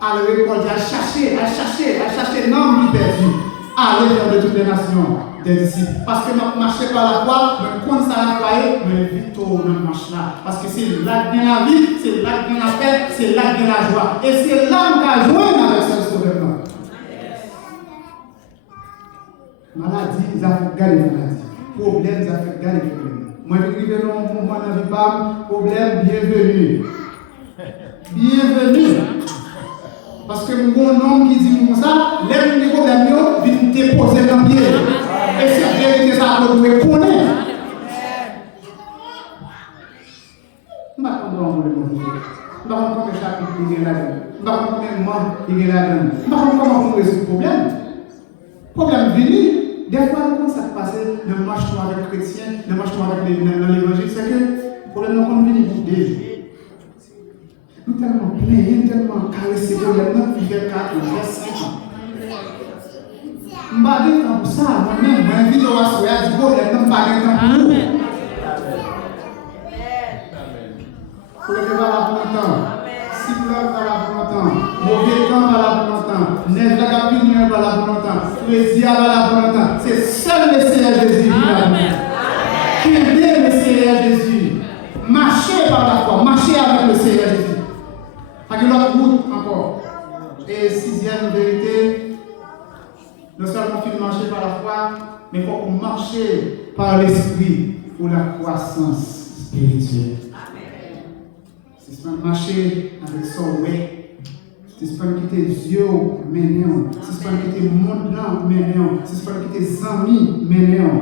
à le récolter, à chercher l'homme qui perdu, à aller vers de toutes les nations. des disciples. Parce que nous marchons par la foi, nous comptons ça la croyez, nous évitons même marche là. Parce que c'est là que vient la vie, c'est là que vient la paix, c'est là que vient la joie. Et c'est là qu'on va joindre avec ce sauveur. Maladie, ils ont fait garder la maladie. Problème, ils ont fait garder le problème. Moi, je vais dans mon moment dans la vie, problème, bienvenue. Bienvenue. Parce que mon homme qui dit comme ça, l'aime des problèmes, vient déposer dans le pied. Et c'est vérité, ça vous devez connaître. Je ne sais pas comment vous le montrer. Je ne sais pas comment chapitre il est là-dedans. Je ne sais pas combien de membres il est là-dedans. Je ne sais pas comment vous résoudre le problème. Le problème venu. Des fois, comment ça se passe, le marchement avec les chrétiens, le marchement avec l'évangile, c'est que le problème n'est pas venu pour des jours. Nous sommes tellement pleins, tellement caressés, nous sommes fait 4 ou 5 ans. Je ne vais pas dire pour ça, moi-même, je invite à ce que je dis, bon, je ne vais pas dire pour vous. Pour le va là pour longtemps, cyclone va là pour longtemps, mauvais temps va là pour longtemps, neige de la punière va là pour longtemps, plaisir va là pour longtemps. C'est seul le Seigneur Jésus qui va là. Qui aime le Seigneur Jésus. Marchez par la foi, marchez avec le Seigneur Jésus. Avec l'autre route encore. Et sixième vérité, non seulement il faut marcher par la foi, mais il faut marcher par l'esprit pour la croissance spirituelle. C'est pas marcher avec son ouais. C'est pas quitter Dieu maintenant. C'est pas quitter le monde là maintenant. C'est pas quitter les amis maintenant.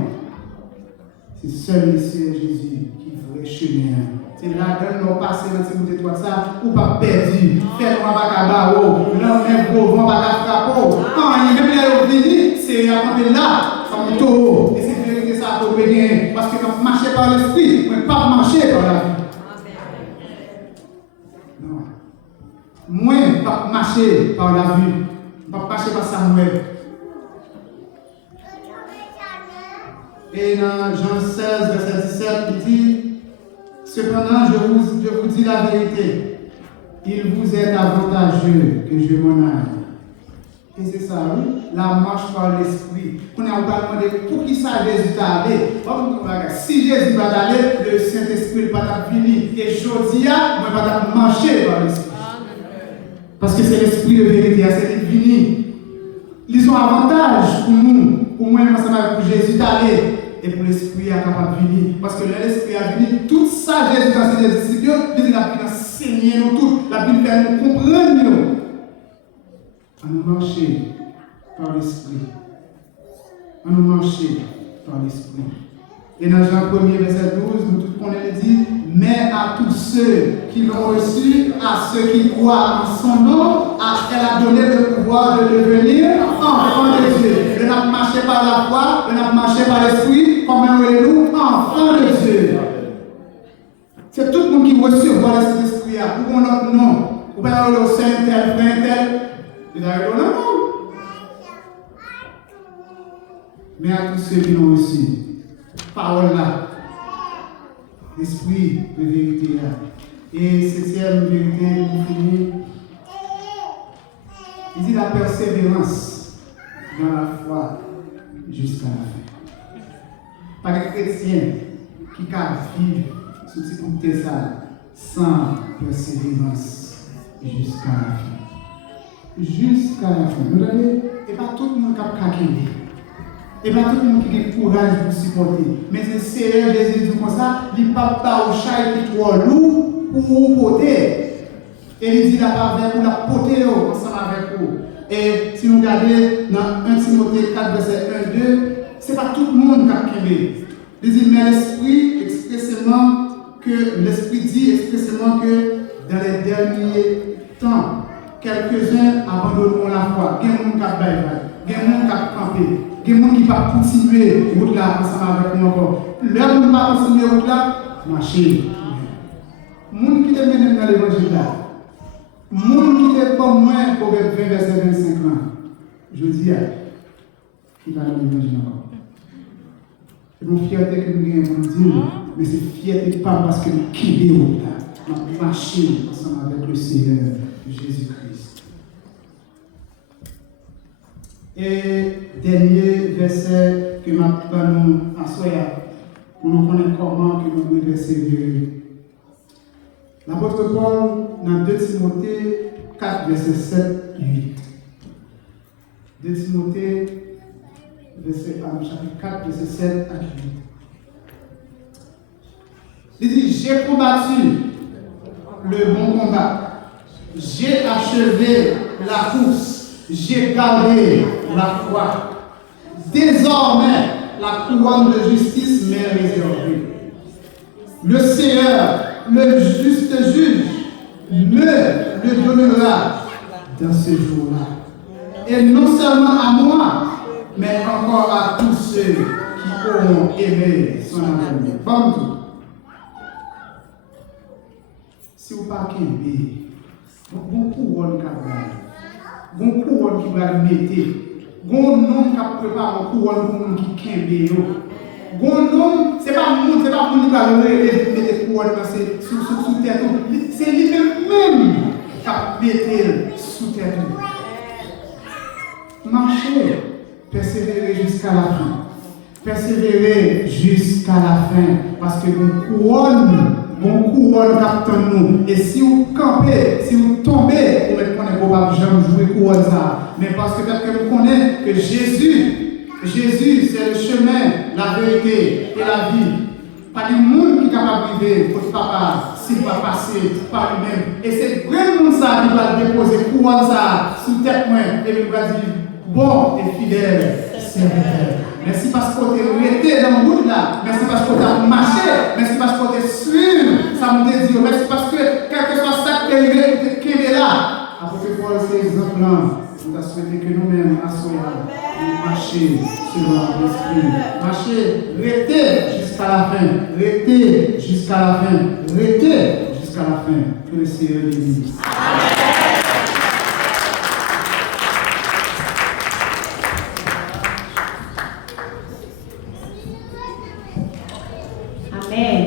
C'est seul le Seigneur Jésus qui ferait chemin. C'est là que nous passons dans ces bouteilles de ça, ou pas perdu. Faites un bagabao, là on est beau, on va pas frapper. Quand il y a même venu, c'est à côté là, comme un taureau. Et c'est vérité ça pour bien. Parce que nous marchons par l'esprit, mais pas marcher par la vie. Non. Moi, pas marcher par la vue, pas marcher par Samuel. Et dans Jean 16, verset 17, il dit, cependant, je vous dis la vérité, il vous est avantageux que je m'en aille. Et c'est ça, oui, la marche par l'esprit. On a demandé pour qui ça Jésus t'a allé. Si Jésus va aller, le Saint-Esprit va venir. Et je dis, moi, va marcher par l'esprit. Parce que c'est l'esprit de vérité, c'est divin. Ils ont avantage pour nous, pour moi, pour Jésus d'aller. Et pour l'esprit à capable de venir. Parce que l'esprit a venu, tout ça, Jésus a enseigné les disciples, il a pu enseigner nous tout, il a pu faire nous comprendre nous. À nous marcher par l'esprit. À nous marcher par l'esprit. Et dans Jean 1er, verset 12, nous tous connaissons dit, mais à tous ceux qui l'ont reçu, à ceux qui croient en son nom, elle a donné le pouvoir de devenir enfants de Dieu. On n'a pas marché par la foi, on n'a pas marché par l'esprit, comme nous enfants de Dieu. C'est tout le monde qui recevoir cet esprit, ou qu'on notre nom, ou bien le saint tel, frère tel, il a eu le nom. Mais à tous ceux qui l'ont reçu, parole là, l'esprit de vérité là. Et septième vérité, nous finissons. Il dit la persévérance dans la foi jusqu'à la fin. Pas de chrétien qui vivre sous ce côté ça sans persévérance jusqu'à la fin. Jusqu'à la fin. Vous voyez, et pas tout le monde qui a calculé. Et pas tout le monde qui a le courage pour supporter. Mais c'est Seigneur Jésus dit comme ça, il ne parle pas au chat qui est trop lourd pour vous porter. Et il dit la parole pour la porter ensemble avec vous. Et si nous regardons dans 1 Timothée 4, verset 1, 2, ce n'est pas tout le monde qui a crié. Il dit, mais l'Esprit dit expressément que dans les derniers temps, quelques-uns abandonneront la foi. Il y a des gens qui ont baillé, il y a des gens qui ont campé, il y a des gens qui vont continuer la route là ensemble avec nous encore. L'heure où nous va continuer la route là, marcher. Les gens qui te mènent dans l'évangile là, les gens qui te comme moi pour 20 verset 25 ans, je dis, qui va dans l'évangile encore. C'est une fierté que nous avons pour dire, mais c'est fierté pas parce que nous quittons là, nous marchons ensemble avec le Seigneur Jésus-Christ. Et dernier verset que maintenant nous assoyons pour nous connaître comment que nous devons persévérer. L'apôtre Paul, dans 2 Timothée 4, verset 7 et 8. 2 Timothée, chapitre 4, verset 7 à 8. Il dit, j'ai combattu le bon combat, j'ai achevé la course, j'ai gardé la foi. Désormais, la couronne de justice m'est réservée. Le Seigneur, le juste juge, me le donnera dans ce jour-là. Et non seulement à moi, mais encore à tous ceux qui auront aimé son amour. Comme tout. Si vous ne parlez pas, bon couronne qui va mettre. Gon nom qui prépare un couronne pour monde qui kembe yo. Gon nom, c'est pas monde qui va mettre couronne sous terre. C'est lui-même qui mettre sous terre. Marchez, persévérer jusqu'à la fin. Persévérer jusqu'à la fin. Parce que mon couronne capte nous. Et si vous campez, si vous tombez, vous ne connaissez pas jamais jouer couronne ça. Mais parce que peut-être que vous connaissez que Jésus c'est le chemin, la vérité et la vie. Pas de monde qui est capable de vivre votre papa s'il va passer par lui-même. Et c'est vraiment monde ça qui va déposer couronne ça sous tête et il va dire bon et fidèle serviteur. Merci parce que vous êtes resté dans le route là. Merci parce que vous avez marché. Merci parce que vous êtes suivi. Ça me dit. Merci parce que quel que soit ça qui est arrivé, qui est là. Après Paul, ces exemples-là, on a souhaité que nous-mêmes, assoyons, marcher selon l'esprit. Marcher, restez jusqu'à la fin. Restez jusqu'à la fin. Restez jusqu'à la fin. Que le Seigneur bénisse. Amen.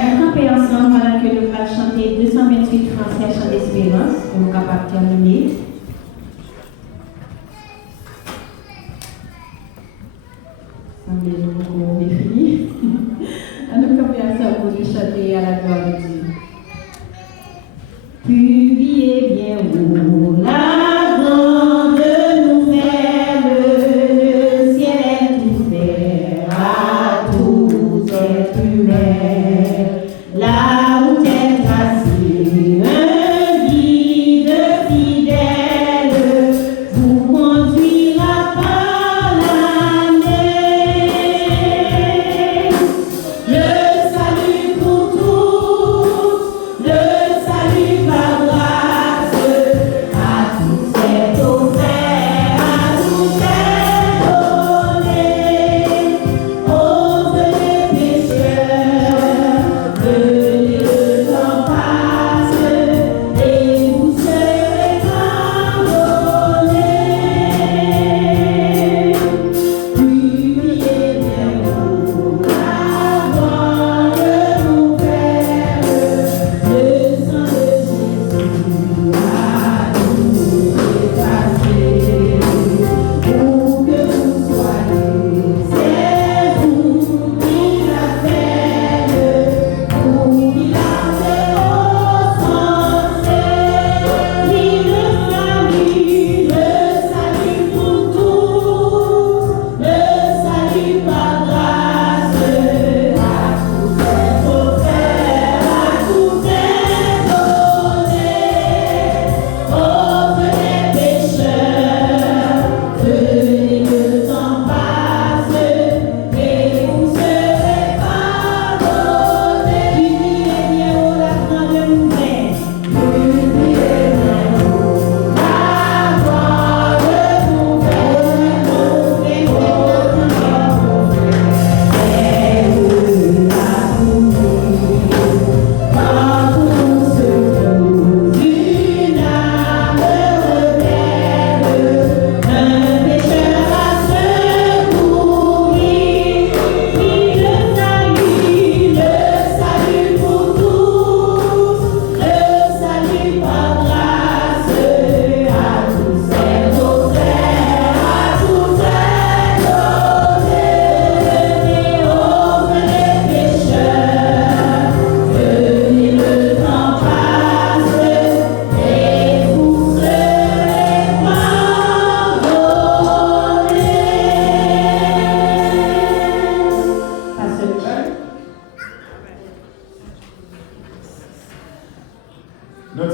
On va camper ensemble pendant que nous allons chanter 228 Français chant d'espérance pour nous capables de terminer. Semblez nous beaucoup défini. On va camper ensemble pour nous chanter à la gloire de Dieu. Publiez bien haut la grande nouvelle, le ciel est ouvert à tous êtres humains. Là où est assis un guide fidèle, vous conduira par la mer.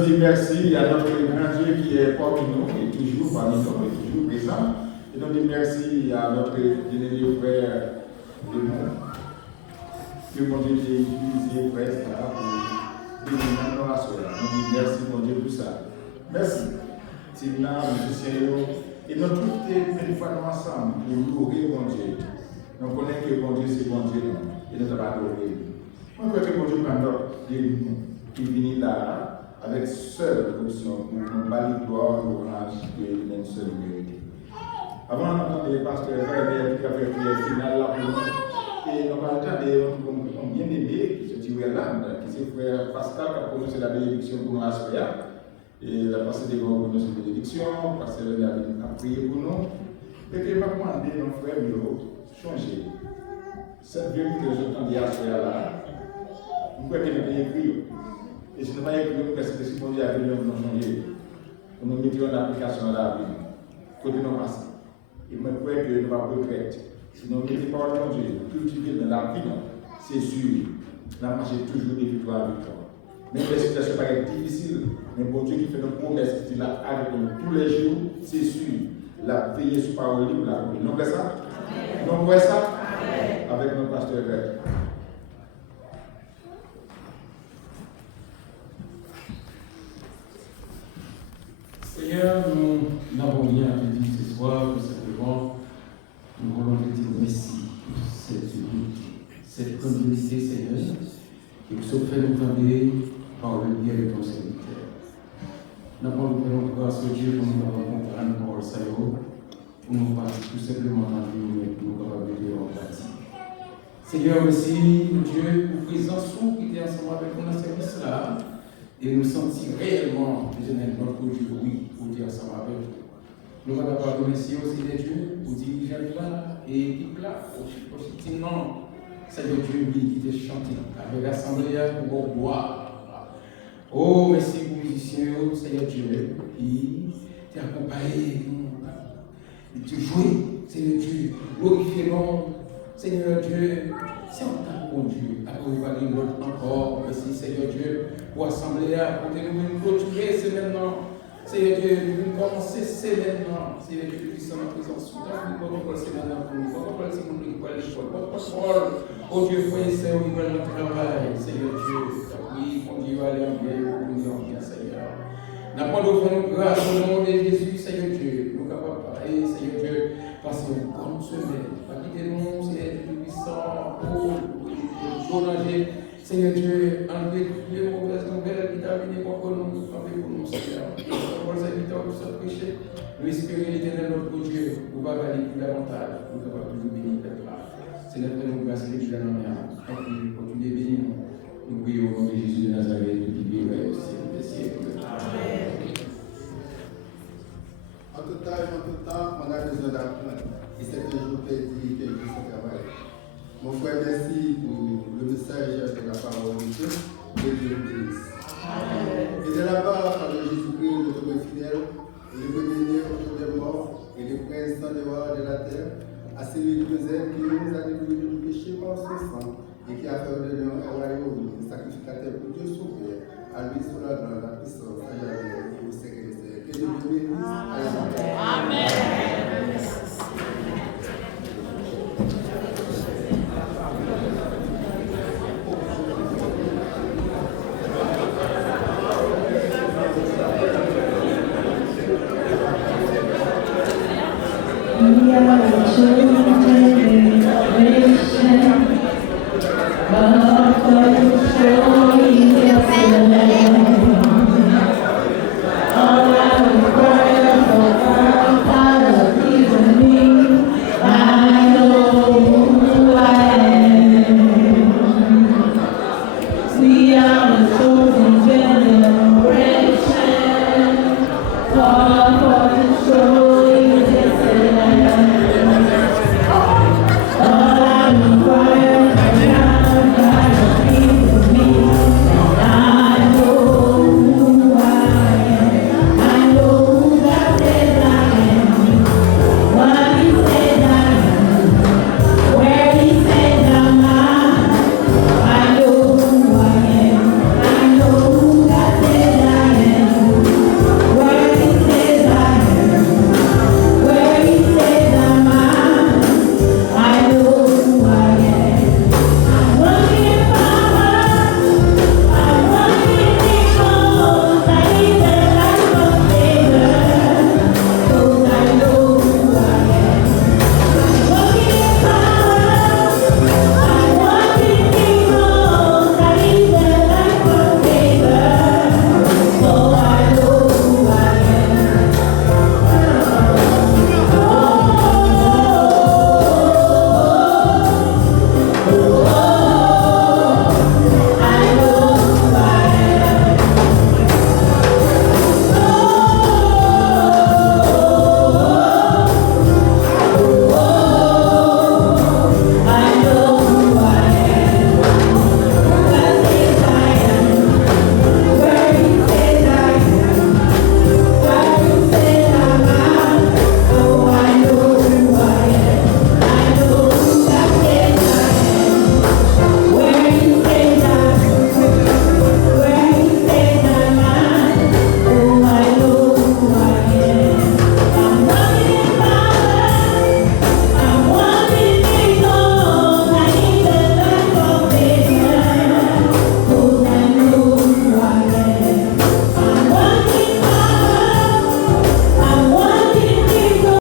dis merci à notre grand Dieu qui est parmi nous, et toujours parmi nous, et toujours présent. Et nous disons merci à notre bien-aimé frère Léon, que mon Dieu t'ait utilisé, frère, pour bénir dans la soirée. Nous disons merci, mon Dieu, pour ça. Merci. C'est là, musiciens, et nous tous une fois nous ensemble pour louer mon Dieu. Nous connaissons que mon Dieu, c'est mon Dieu, et nous avons adoré. Moi, je crois que mon Dieu prend notre qui vient là, avec seule option pour nous balayer gloire et l'orage de une seule vérité. Avant d'entendre les pasteurs frères qui a fait prière finale là pour nous, et nous allons entendre un bien-aimé qui se dit Wellande, qui est frère Pascal, qui a prononcé la bénédiction pour nous à Soya. Et la pasteur des grands prononcé la bénédiction, pasteur a prié pour nous. Et que m'a demandé nos frères changer. Cette vérité que j'entendais à Soya là, vous pouvez bien écrire. Et si nous n'avons pas écrit, parce que si mon Dieu a venu nous changer, nous mettions en application à la vie. Côté nous passer. Et moi, je crois que nous avons regretté. Si nous mettons par mon Dieu, cultiver dans la vie, c'est sûr. Nous marchons toujours des victoires à victoire. Même les situations paraissent difficiles, mais bon Dieu qui fait nos promesses, qui est là avec nous tous les jours, c'est sûr. La veiller sur parole libre, la vie. Nous voyons ça? Nous voyons ça? Avec notre pasteur Grec. Seigneur, nous n'avons rien à te dire ce soir, tout simplement, nous voulons te dire merci pour cette unité, cette communauté, Seigneur, qui nous fait nous tomber par le biais de ton serviteur. Nous avons nous grâce au Dieu pour nous rencontrer à nous pour nous parler tout simplement dans le vie, pour nous capables de repartir. Seigneur, merci, Dieu, pour présence qui était ensemble avec nous dans ce service-là. Et nous sentir réellement, notre Dieu, oui, pour dire ensemble avec vous. Nous allons remercier aussi les dieux pour diriger là et équipe là, positivement. Seigneur Dieu, oui, qui t'a chanté avec l'assemblée pour gloire. Oh, merci pour les musiciens, Seigneur Dieu, qui t'a accompagné, qui t'a joué, Seigneur Dieu, glorifié nom, Seigneur Dieu, c'est un temps pour Dieu, après vous parler l'autre encore, merci Seigneur Dieu, pour assembler, pour nous clôturer, c'est maintenant, Seigneur Dieu, nous commencer, c'est maintenant, Seigneur Dieu, qui sont en présence, nous allons passer maintenant pour nous, nous allons passer pour nous, qui parlent l'école, notre parole, oh Dieu, frère et sœur, oui, notre travail, Seigneur Dieu, oui, mon Dieu, allez en bien, pour nous en bien, Seigneur. N'apprendons nous grâce au nom de Jésus, Seigneur Dieu, nous capables de parler, Seigneur Dieu, passer une bonne semaine, pas quitter nous, Seigneur Dieu, puissant, pour prolonger, Seigneur Dieu, enlever toutes les mauvaises nouvelles qui t'arrivent contre nous, pour nous, Seigneur. Pour les habitants de ce péché, nous espérons l'éternel notre Dieu, pour va aller plus davantage, pour avoir toujours béni d'être là. C'est notre nous grâce et l'église en mer. Pour tous les bénis, nous prions au nom de Jésus de Nazareth, qui vit au ciel des siècles. Amen. En tout temps, on a besoin d'apprendre. Et c'est un jour perdu que je sais travailler. Mon frère, merci pour le message de la parole de Dieu. Que Dieu bénisse. Et de la part de Jésus-Christ, notre fidèle, le premier autour des morts et le prince sans devoir de la terre, à celui qui nous aime, qui nous a délivrés du péché par son sang, et qui a fait de nous un royaume, un sacrificateur pour Dieu sauveur, à lui soit la puissance, à jamais, et au siècle des siècles. Que Dieu bénisse.